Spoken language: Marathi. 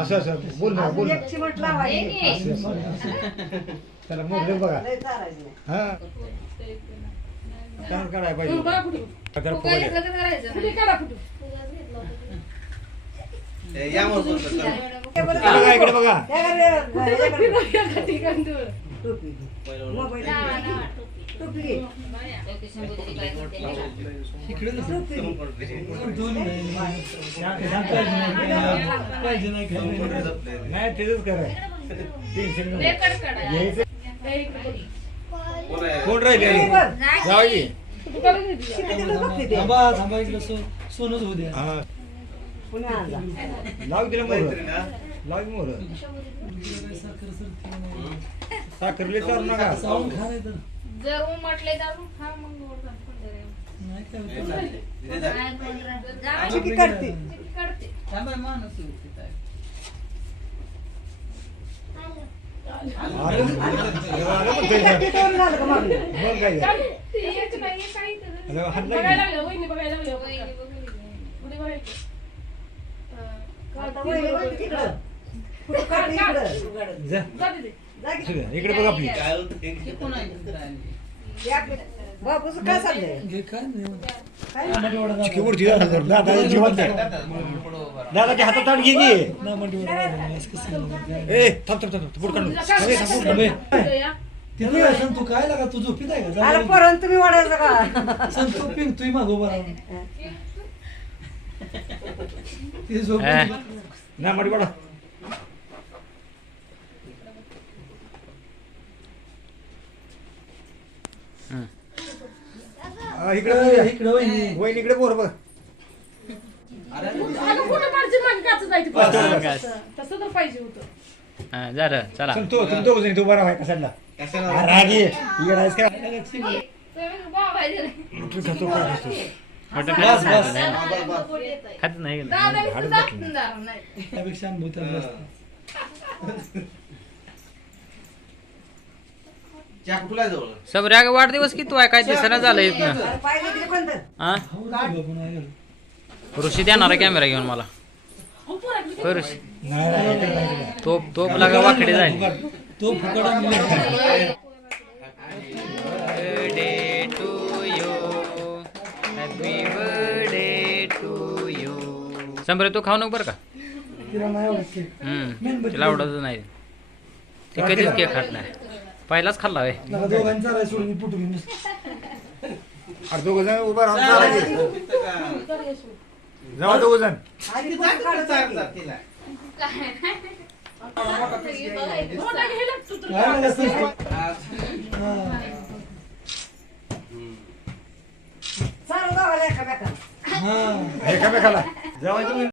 असं असं बोल ना बोल ना. एक चिमट लावायची. असं, असं. त्याला मोठे बघा लय चालायचं नाही. हा त्यावर काढायला पाहिजे त्याला फुगा द्या. हे बरं बघा इकडे बघा टोपी. मोबाईल टोपी घे. नाही तेच करा टेन्शन घ्यायचं. कोण राहिले जावाई थांबा इकडं सोनच होऊ द्या. हा पुन्हा आणला. लाव दिलं मोर लाव मोर साखरले चालू नका सावून खा नाही तर जर म्हटले जाऊन खा मग गोड नाही काय चिकी काढते. काढते आलं म्हणतोय ना. ते दोन झालं का मागं? मग काय झालं? अरे हात लागली. आता वहिनी बघ तिकडं. कुठं काढ इकडं. जा जा की. इकडे बघ आपली हे आपलं बाबूचं काय चाललंय? घे काय नाही काय? नामाटी वडा चिकी मूर्ती दादा जिवंत आहे. दादाच्या हातात ताट घे की नामाटी वडा असं कसं ए थांब थांब थांब पुढं काढ नको. अरे, थांब, पुढं काढ. तिथे असं तू काय लागा तू झोपीत आहे का अरे पोरांनो तुम्ही वाढायचं का? सांग तू पिंग तुही मागो बरा ते झोप नाही माडी पडा इकडे इकडं वहिनी वहिनी इकडे बोर बघ तसं तर पाहिजे होतं. झालं चला तू दोघ जण तू बरा आहे कशाला रागी इकडे आहेस का कुठं खातो काय खातो मटण बस, खात बस. नाही त्यापेक्षा अनुभव त्याला जास्त. सबऱ्या वाढदिवस किती आहे काय दिसना झालं इथनं अरे पाहिजे तिथे कोणतं? हा हो, ते बघून आहे. ऋषी देणार आहे कॅमेरा घेऊन मला होय ऋषी नाही नाही, इकडे नाही, इकडे. तोप लागा वाकडे जाईल तो फुकट आणला. Birthday to you happy birthday to you संभ्रे तू खाऊ नको बरं का तिला नाही आवडत केक. तिला आवडतच नाही ते कधीच केक खात नाही पहिलाच खाल्ला होय नका दोघांचा राय सोडून मी पुटू घेऊन अरे दोघ जण उभा राहून चालायचे. जावा दोघ जण आधी कोणतं काढत आहे? काय नाही असं. हा. चालू जावा एकामेकाला. हा एकामेकाला जावा तुम्ही